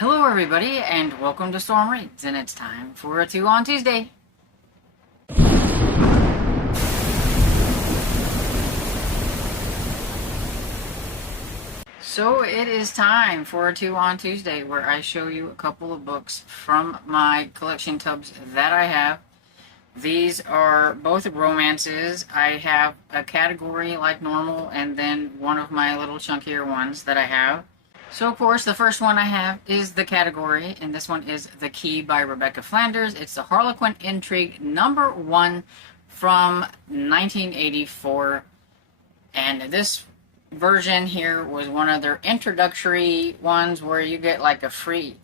Hello everybody, and welcome to Storm Reads, and it's time for a 2 on Tuesday. So it is time for a 2 on Tuesday, where I show you a couple of books from my collection tubs that I have. These are both romances. I have a category like normal, and then one of my little chunkier ones that I have. So, of course, the first one I have is the category, and this one is The Key by Rebecca Flanders. It's the Harlequin Intrigue #1 from 1984. And this version here was one of their introductory ones where you get like a free.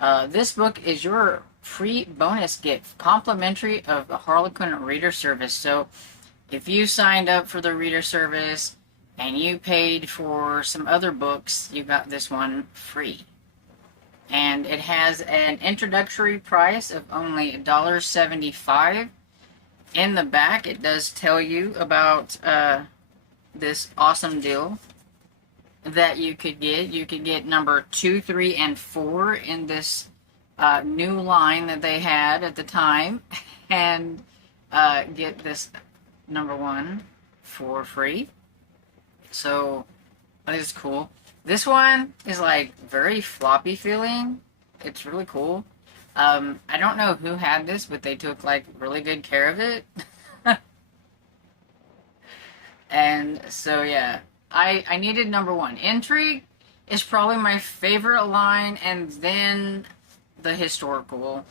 This book is your free bonus gift, complimentary of the Harlequin Reader Service. So, if you signed up for the reader service and you paid for some other books, you got this one free. And it has an introductory price of only $1.75. In the back, it does tell you about this awesome deal that you could get. You could get number 2, 3, and 4 in this new line that they had at the time, and get this #1 for free. So that is cool. This one is like very floppy feeling. It's really cool. I don't know who had this, but they took like really good care of it. And so yeah, I needed #1. Intrigue is probably my favorite line, and then the historical.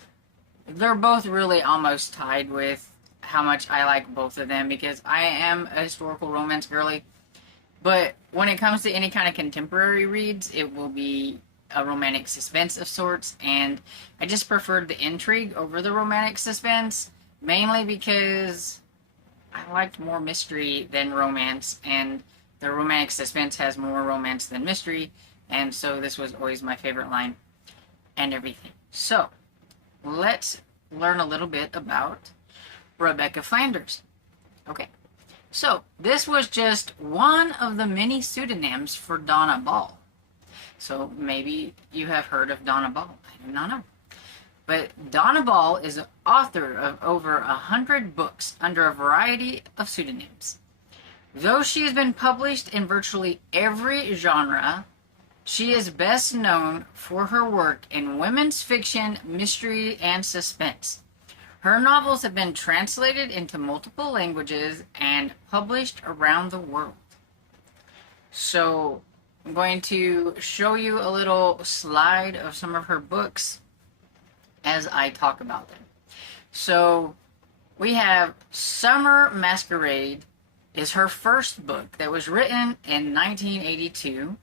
They're both really almost tied with how much I like both of them, because I am a historical romance girly. But when it comes to any kind of contemporary reads, it will be a romantic suspense of sorts, and I just preferred the intrigue over the romantic suspense, mainly because I liked more mystery than romance, and the romantic suspense has more romance than mystery, and so this was always my favorite line and everything. So, let's learn a little bit about Rebecca Flanders. Okay. So, this was just one of the many pseudonyms for Donna Ball. So, maybe you have heard of Donna Ball. I do not know. But Donna Ball is the author of over 100 books under a variety of pseudonyms. Though she has been published in virtually every genre, she is best known for her work in women's fiction, mystery, and suspense. Her novels have been translated into multiple languages and published around the world. So, I'm going to show you a little slide of some of her books as I talk about them. So, we have Summer Masquerade is her first book that was written in 1982,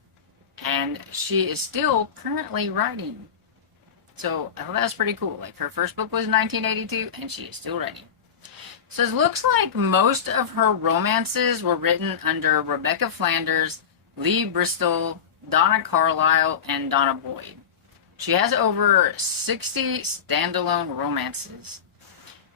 and she is still currently writing. So, that's pretty cool. Like, her first book was 1982, and she is still writing. So, it looks like most of her romances were written under Rebecca Flanders, Lee Bristol, Donna Carlyle, and Donna Boyd. She has over 60 standalone romances.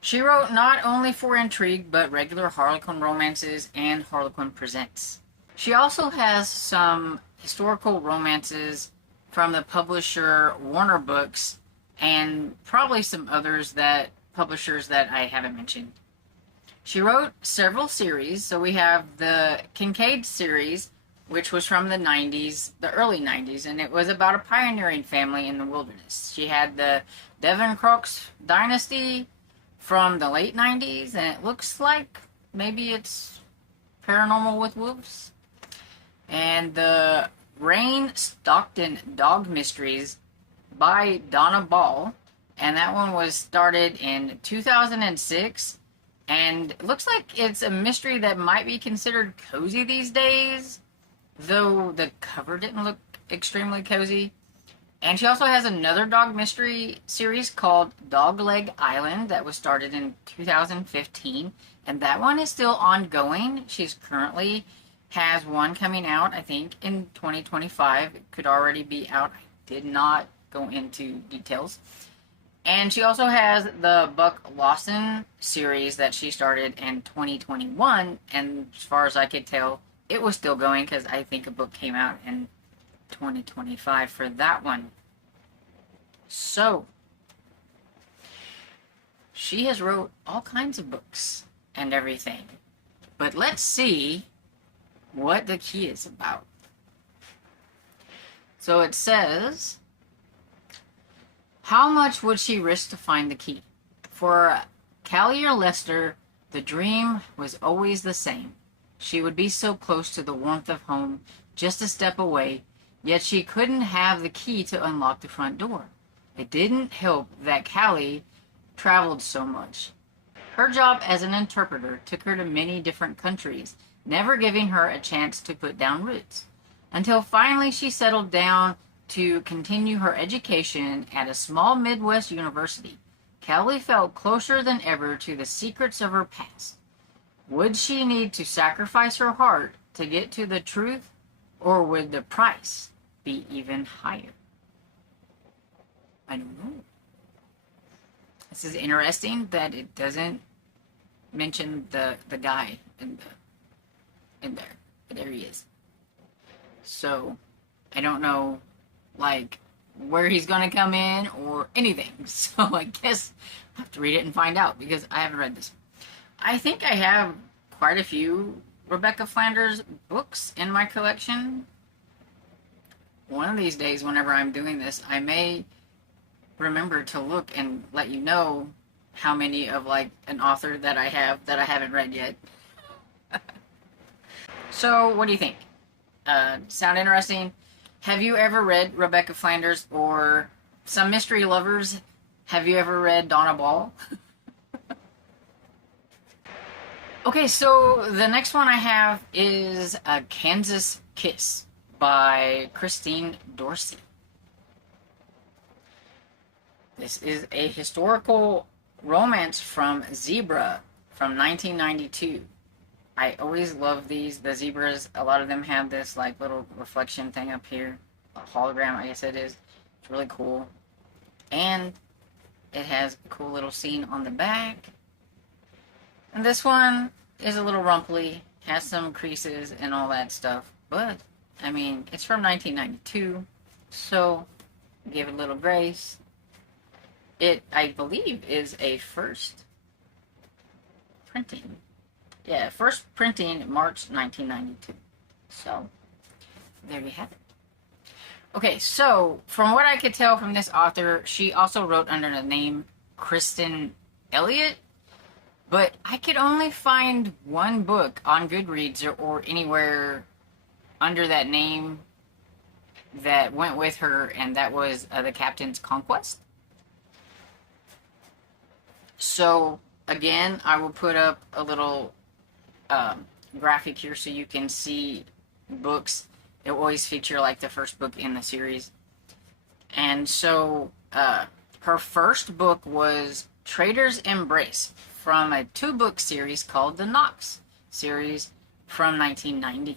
She wrote not only for Intrigue, but regular Harlequin romances and Harlequin Presents. She also has some historical romances from the publisher Warner Books, and probably some others that publishers that I haven't mentioned. She wrote several series. So we have the Kincaid series, which was from the 90s, the early 90s, and it was about a pioneering family in the wilderness. She had the Devencrox dynasty from the late 90s, and it looks like maybe it's Paranormal with Wolves. And the Rain Stockton Dog Mysteries by Donna Ball, and that one was started in 2006, and it looks like it's a mystery that might be considered cozy these days, though the cover didn't look extremely cozy. And she also has another dog mystery series called Dogleg Island that was started in 2015, and that one is still ongoing. She's currently has one coming out, I think, in 2025. It could already be out. I did not go into details. And she also has the Buck Lawson series that she started in 2021, and as far as I could tell, it was still going, because I think a book came out in 2025 for that one. So, she has wrote all kinds of books and everything. But let's see what the key is about. So it says, how much would she risk to find the key? For Callie or Lester, the dream was always the same. She would be so close to the warmth of home, just a step away, yet she couldn't have the key to unlock the front door. It didn't help that Callie traveled so much. Her job as an interpreter took her to many different countries, never giving her a chance to put down roots. Until finally she settled down to continue her education at a small Midwest university. Callie felt closer than ever to the secrets of her past. Would she need to sacrifice her heart to get to the truth, or would the price be even higher? I don't know. This is interesting that it doesn't mention the guy in there. But there he is. So, I don't know, like, where he's going to come in or anything. So, I guess I have to read it and find out, because I haven't read this. I think I have quite a few Rebecca Flanders books in my collection. One of these days, whenever I'm doing this, I may remember to look and let you know how many of, like, an author that I have that I haven't read yet. So, what do you think? Sound interesting? Have you ever read Rebecca Flanders? Or some mystery lovers, have you ever read Donna Ball? Okay, so the next one I have is A Kansas Kiss by Christine Dorsey. This is a historical romance from Zebra from 1992. I always love these. The zebras, a lot of them have this like little reflection thing up here. A hologram, I guess it is. It's really cool. And it has a cool little scene on the back. And this one is a little rumply, has some creases and all that stuff. But, I mean, it's from 1992, so give it a little grace. It, I believe, is a first printing. Yeah, first printing March 1992. So, there you have it. Okay, so, from what I could tell from this author, she also wrote under the name Kristen Elliott. But I could only find one book on Goodreads or anywhere under that name that went with her, and that was The Captain's Conquest. So, again, I will put up a little graphic here so you can see books. It will always feature like the first book in the series. And so, her first book was Trader's Embrace, from a 2-book series called the Knox series from 1990.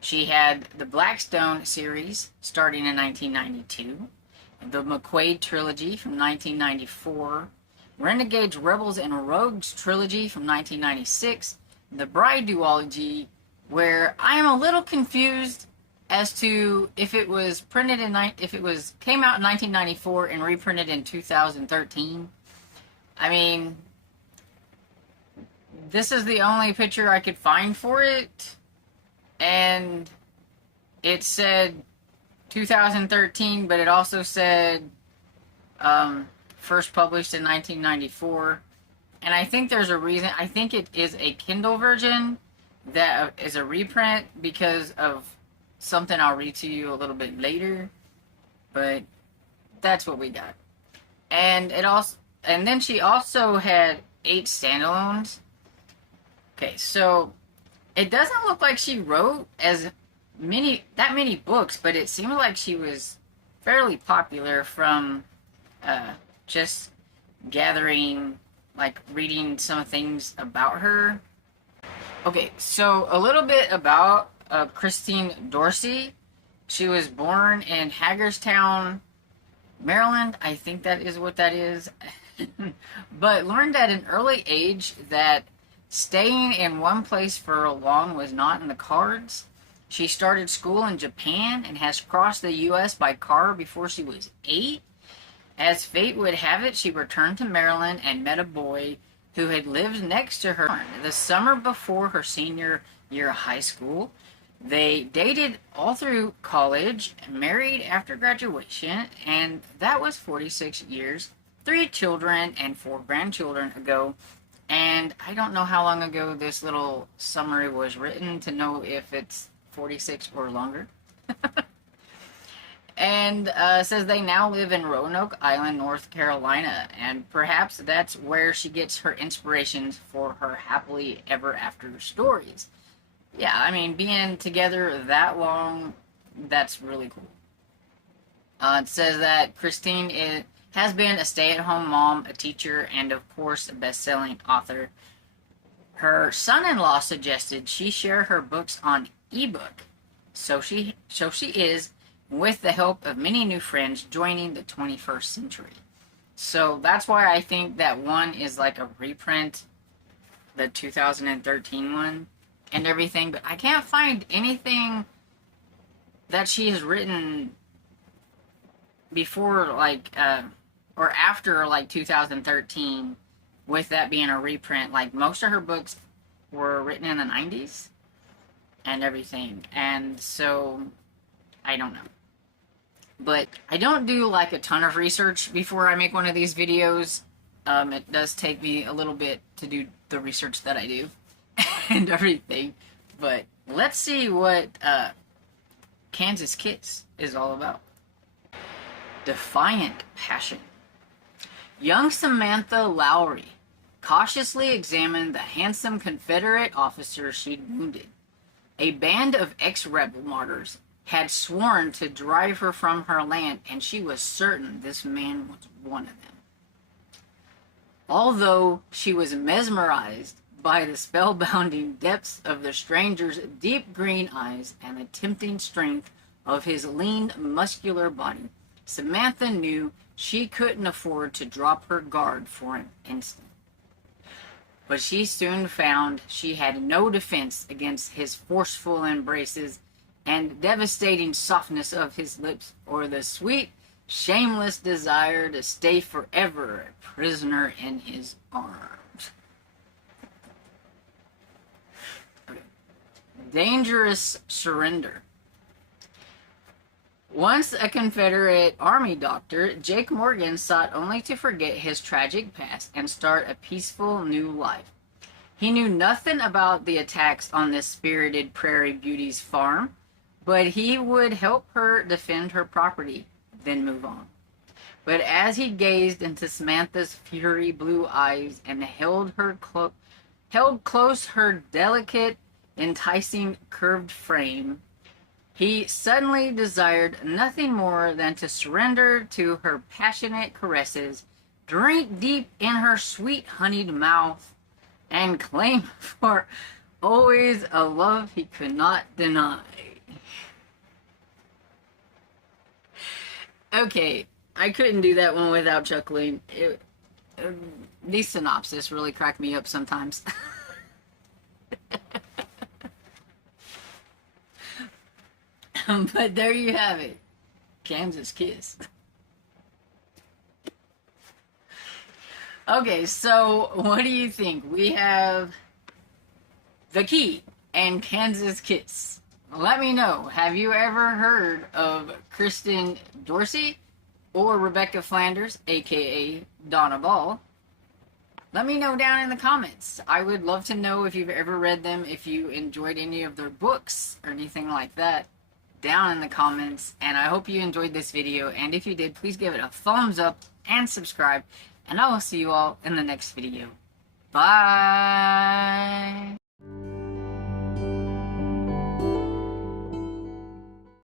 She had the Blackstone series starting in 1992, the McQuaid trilogy from 1994, Renegades, Rebels, and Rogues trilogy from 1996, the Bride duology, where I am a little confused as to if it was printed in came out in 1994 and reprinted in 2013. I mean, this is the only picture I could find for it, and it said 2013, but it also said first published in 1994, and I think there's a reason. I think it is a Kindle version that is a reprint because of something I'll read to you a little bit later, but that's what we got. And then she also had 8 standalones. Okay, so it doesn't look like she wrote that many books, but it seemed like she was fairly popular from just gathering, like reading some things about her. Okay, so a little bit about Christine Dorsey. She was born in Hagerstown, Maryland. I think that is what that is. But learned at an early age that staying in one place for long was not in the cards. She started school in Japan and has crossed the U.S. by car before she was 8. As fate would have it, she returned to Maryland and met a boy who had lived next to her the summer before her senior year of high school. They dated all through college, married after graduation, and that was 46 years, 3 children, and 4 grandchildren ago. And I don't know how long ago this little summary was written to know if it's 46 or longer. And says they now live in Roanoke Island, North Carolina, and perhaps that's where she gets her inspirations for her happily ever after stories. Yeah, I mean, being together that long, that's really cool. It says that has been a stay-at-home mom, a teacher, and of course a best-selling author. Her son-in-law suggested she share her books on ebook, so she is, with the help of many new friends, joining the 21st century. So that's why I think that one is like a reprint, the 2013 one, and everything, but I can't find anything that she has written before, like, or after, like, 2013, with that being a reprint. Like, most of her books were written in the 90s and everything, and so I don't know. But I don't do like a ton of research before I make one of these videos. It does take me a little bit to do the research that I do and everything. But let's see what Kansas Kiss is all about. Defiant passion. Young Samantha Lowry cautiously examined the handsome Confederate officer she'd wounded. A band of ex-rebel martyrs had sworn to drive her from her land, and she was certain this man was one of them. Although she was mesmerized by the spellbinding depths of the stranger's deep green eyes and the tempting strength of his lean, muscular body, Samantha knew she couldn't afford to drop her guard for an instant. But she soon found she had no defense against his forceful embraces and devastating softness of his lips, or the sweet, shameless desire to stay forever a prisoner in his arms. Dangerous surrender. Once a Confederate Army doctor, Jake Morgan sought only to forget his tragic past and start a peaceful new life. He knew nothing about the attacks on this spirited Prairie Beauty's farm, but he would help her defend her property, then move on. But as he gazed into Samantha's fury blue eyes and held close her delicate, enticing, curved frame, he suddenly desired nothing more than to surrender to her passionate caresses, drink deep in her sweet honeyed mouth, and claim for always a love he could not deny. Okay, I couldn't do that one without chuckling. These synopses really crack me up sometimes. But there you have it. Kansas Kiss. Okay, so what do you think? We have The Key and Kansas Kiss. Let me know. Have you ever heard of Kristen Dorsey or Rebecca Flanders, aka Donna Ball? Let me know down in the comments. I would love to know if you've ever read them, if you enjoyed any of their books or anything like that, down in the comments. And I hope you enjoyed this video, and if you did, please give it a thumbs up and subscribe, and I will see you all in the next video. Bye!